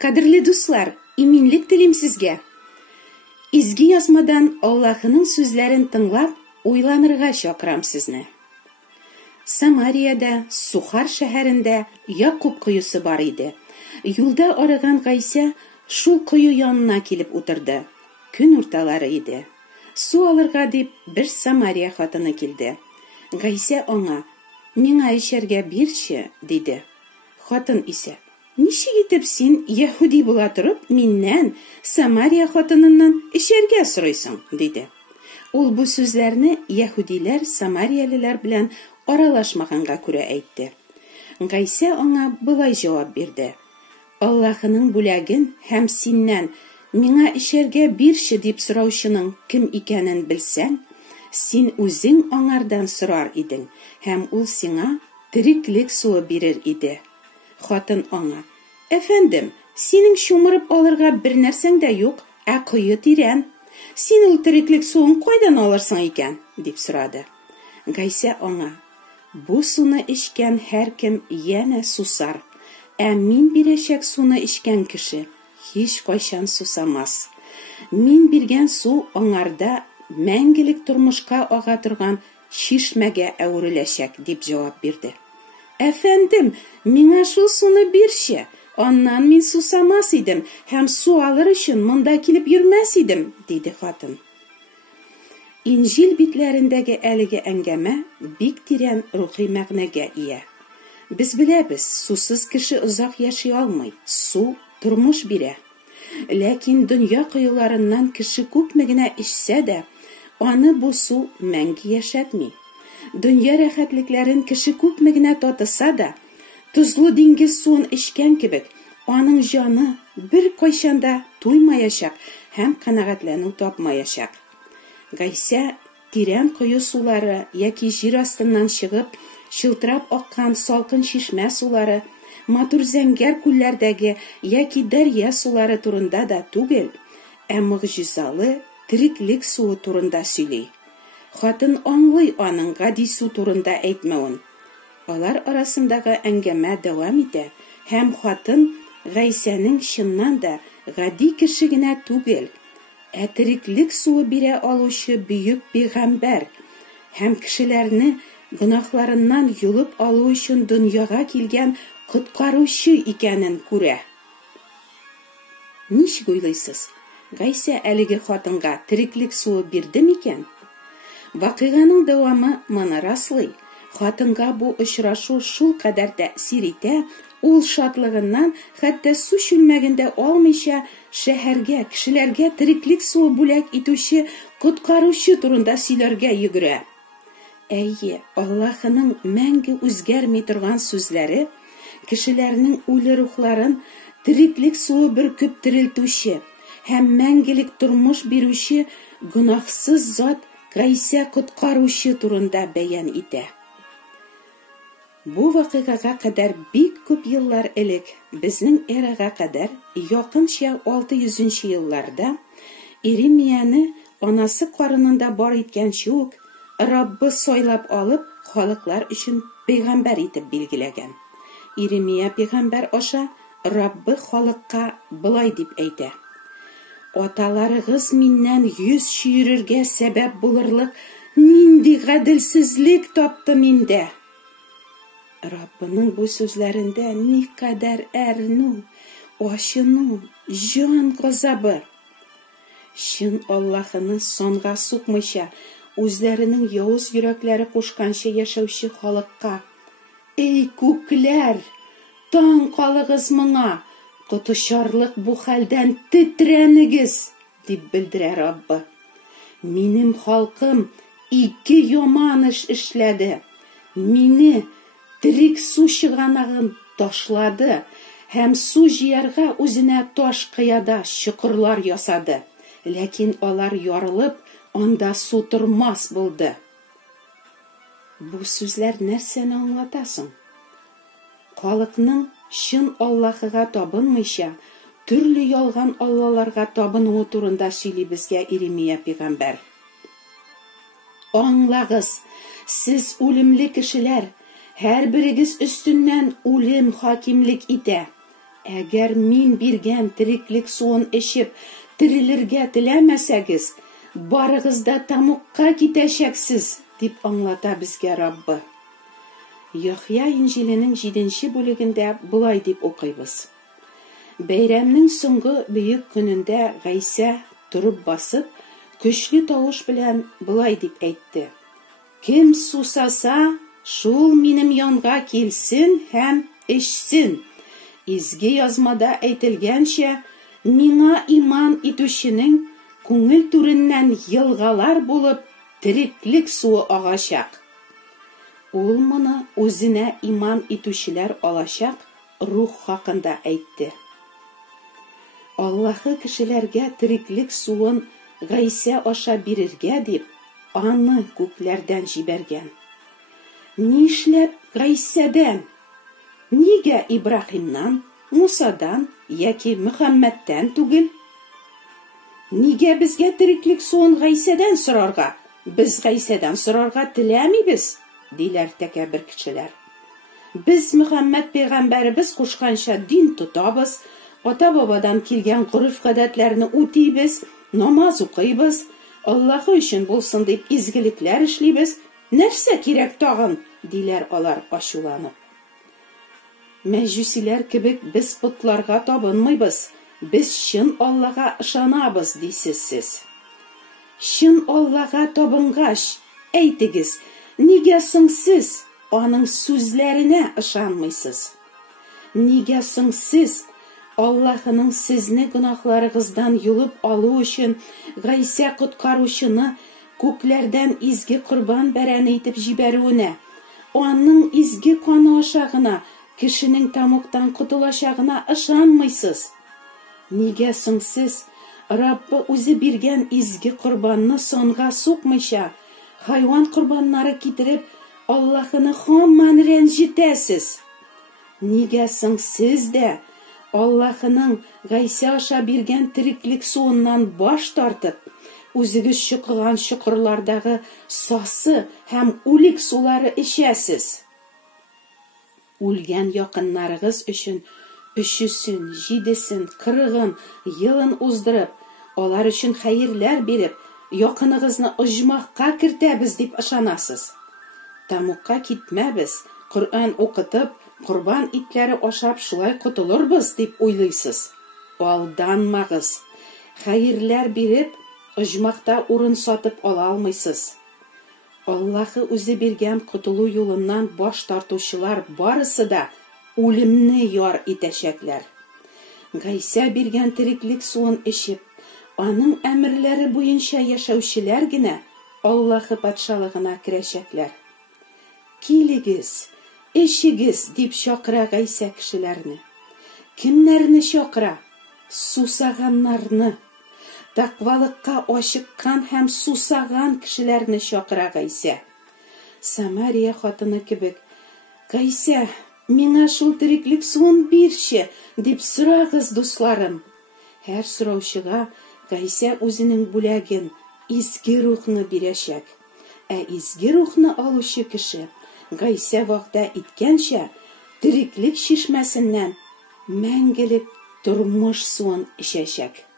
Qadrli dostlar, iminlik tilim sizge. İzgi yazmadan Allah'ının sözlerin tınlap, uylanırga şakram sizni. Samariyada, Suhar şehirinde Yakup kuyusu var idi. Yolda aragan Gayse şu kuyu yanına kelip oturdu. Gün ortaları idi. Su alırga dip bir Samariya hatını keldi. Gayse ona, "Mina içerge birşi," dedi. Hatın ise, "Nişi gitip sen Yahudi bula turup minnen Samariya hatınından içerge soruyorsun," dedi. Ol bu sözlerini Yahudiler Samariyaliler bilen aralaşmaganga күрә әйтте. Gayse ona bulay cevap berdi. Allah'ının bulagin hem sinnen "Mina içerge birşi" dip sorauşының kim икәнен bilsen, sen özün onlardan sorar idin, hem ul sina tiriklik suyu birir idi. Hatın ona, "Efendim, senin şumurıp alırga bir nersen de yok, kuyu tiren. Sen ul tiriklik suyun koydan alırsın iken," dip soradı. Gayse ona, "Bu sunu içken her kim yine susar. Min bireşek sunu içken kişi hiç koyşan susamaz. Min birgen su onlarda мәңгелек turmuşka ağa turgan şişmege əvriləşək," dip cevap berdi. "Efendim, mina şu sunu birşe, ondan min susamaz idim, hem su alır için mında kilip yürmez idim," dedi hatın. İncil bitlerindeki əligi əngəmə bik tiren ruhi məğnəgə iya. Biz biləbiz, susuz kişi uzak yaşay almay, su turmuş bire. Lakin dünya kuyularından kişi köpmegine içse de, onu bu su məngi yaşatmay. Dünya rahatlıkların kişi köpmegine tatısa da, tuzlu dengiz suyun içken kibik, onun canı bir koyşanda tuymayacak, hem kanağatlanu tapmayacak. Gayse tiren kuyu suları yaki jir astından çıgıp, şıltırap akkan salkın şişme suları, matur zəngər kullerdagi yaki derya suları turunda da tugel, mucizalı tiriklik suyu turunda söyley. Hatın anlay onun gadi su turunda etmeğin. Olar arasındağı əngəmə devam ede, hem hatın Gayse'nin şınnan da gadi kişigine tugel, tiriklik suyu bire aluşu büyük peygamber, hem kişilerini günahlarından yulup alu için dünyaya kilgen kutkaruşu икәнен күрә. Ничек уйлыйсыз? Gayse әлеге хатынга тирикlik суы бирде микән? Вакыйганың дәвамы моны раслый. Хатынга бу очрашу шул кадәр тәэсир итә, ул шатлыгыннан хәтта су шүлмәгендә алмыйча шәһәргә, кешеләргә тирикlik суы бүләк итүче куткаручы турында сөйләргә йөгерә. Әйе, Аллаһның мәңге үзгәрми торган сүзләре kişilerinin ölü ruhların tiriklik suyu bürküp tiriltüşü, hem мәңгелек turmuş birüşü günahsız zat Gayse kutkaruşu turunda beyan ite. Bu vakıgaga kadar bik köp yıllar elek, bizning eraga kadar yakınça 600 yıllarda Irimiyani anası karınında bar etken şuk, Rabbi soylap alıp halıklar için peygamber itip bilgilegen. Irimiya peygamber aşa Rabbi халыкка bulay dip әйтә. Atalarıгыз minнән 100 çüyürürгә sebep bulurluk nindi гаделсезлек taptı minde. Rabbinin bu sözlerinde ne kadar ernu, aşınu, can gazabı. Şın Allah'ını songa sokmuşa, özlerinin yavuz yürekleri koşkança yaşavşı халыкка, "Ey kökler, taң kalığız mına, tutuşarlık bu halden titrenigiz," dip bildirer Rabbi. "Minim halkım 2 yaman iş işledi. Mini tirik su çıganağın taşladı, hem su jiyarga özüne taş kıyada şükürler yasadı. Lakin olar yarılıp, onda su turmaz buldu." Bu sözler nerseni anlatasın? Халыкның şın Allah'ıga tabınmışa, türlü yalgan Allahlarga tabınığı turunda söyley bizge Irimiya peygamber. "Anlağız, siz ölümlü kişiler, her birigiz üstünden ölüm hakimlik ite. Әгәр мин биргән тереклек суын эчеп терелергә теләмәсәгез, барыгыз да тамукка китәчәксез, дип аңлата безгә Раббы. Яхья Инҗиленең 7-нче бүлегендә булай дип укыйбыз. Бәйрәмнең соңгы бөек көнендә Гайса турып басып, көчле тавыш белән булай дип әйтте: "Кем сусаса, шул минем янга килсен һәм эчсен. Изге язмада әйтелгәнчә, миңа иман итүченең күңел түреннән елгалар булып тереклек суы агачак." Ул моны үзенә иман итүчеләр алачак рух хакында әйтте. Аллаһы кешеләргә тереклек суын Гайса аша бирергә дип, аны күкләрдән җибәргән. Нишләп Гайсадан? Нигә Ибраһимнан, Мусадан яки Мөхәммәдтән түгел? Нигә безгә тереклек суын Гайсадан сорарга? Без Гайсадан сорарга теләмибез, диләр тәкәббер кешеләр. Без Мөхәммәд пәйгамбәребез кушканча дин тотабыз, ата-бабадан килгән гореф-гадәтләрне үтибез, намаз укыйбыз, Аллаһы өчен булсын дип изгелекләр эшлибез. Нәрсә кирәк тагын? Диләр алар ачуланып. Мәҗүсиләр кебек без путларга табынмыйбыз, без чын Аллага ышанабыз дисез сез. Чын Аллага табынгач, әйтегез, нигә соң сез аның сүзләренә ышанмыйсыз? Нигә соң сез Аллаһының сезне гөнаһларыгыздан юлып алу өчен Гайса коткаручыны күкләрдән изге корбан бәрәне итеп җибәрүенә, аның изге каны аша гына кешенең тамуктан котылачагына ышанмыйсыз? Нигә соң сез Раббы үзе биргән изге корбанны сонга сукмыйча, хайван корбаннары китереп, Аллаһыны һаман рәнҗетәсез? Нигә соң сез дә Аллаһының Гайса аша биргән тереклек суыннан баш тартып, үзегез чукыган чокырлардагы сасы һәм үлек сулары эчәсез? Үлгән якыннарыгыз өчен 300-сен, 7-сен, 40-ын, елын уздырып, алар өчен хәерләр биреп, якыныгызны оҗмахка кертәбез дип ышанасыз. Тамукка китмәбез, Коръән укытып, корбан итләре ашап шулай котылырбыз дип уйлыйсыз. Алданмагыз. Хәерләр биреп, оҗмахта урын сатып ала алмыйсыз. Аллаһы үзе биргән котылу юлыннан баш тартучылар барысы да үлемне яр итәчәкләр. Гайса биргән тереклек суын эчеп, аның әмерләре буенча яшәүчеләр генә Аллаһы патшалыгына керәчәкләр. Килегез, эчегез дип чакыра Гайса кешеләрне. Кемнәрне чакыра? Сусаганнарны. Тақвалыкка ашыккан һәм сусаган кешеләрне чакыра Гайса. Самария хатыны кебек: "Гайса, миңа шул тереклек суын бирче", дип сорагыз, дусларым. Һәр сораучыга Гайса үзенең бүләген, изге рухны бирәчәк. Ә изге рухны алучы кеше Гайса вәгъдә иткәнчә тереклек чишмәсеннән мәңгелек тормыш суын эчәчәк.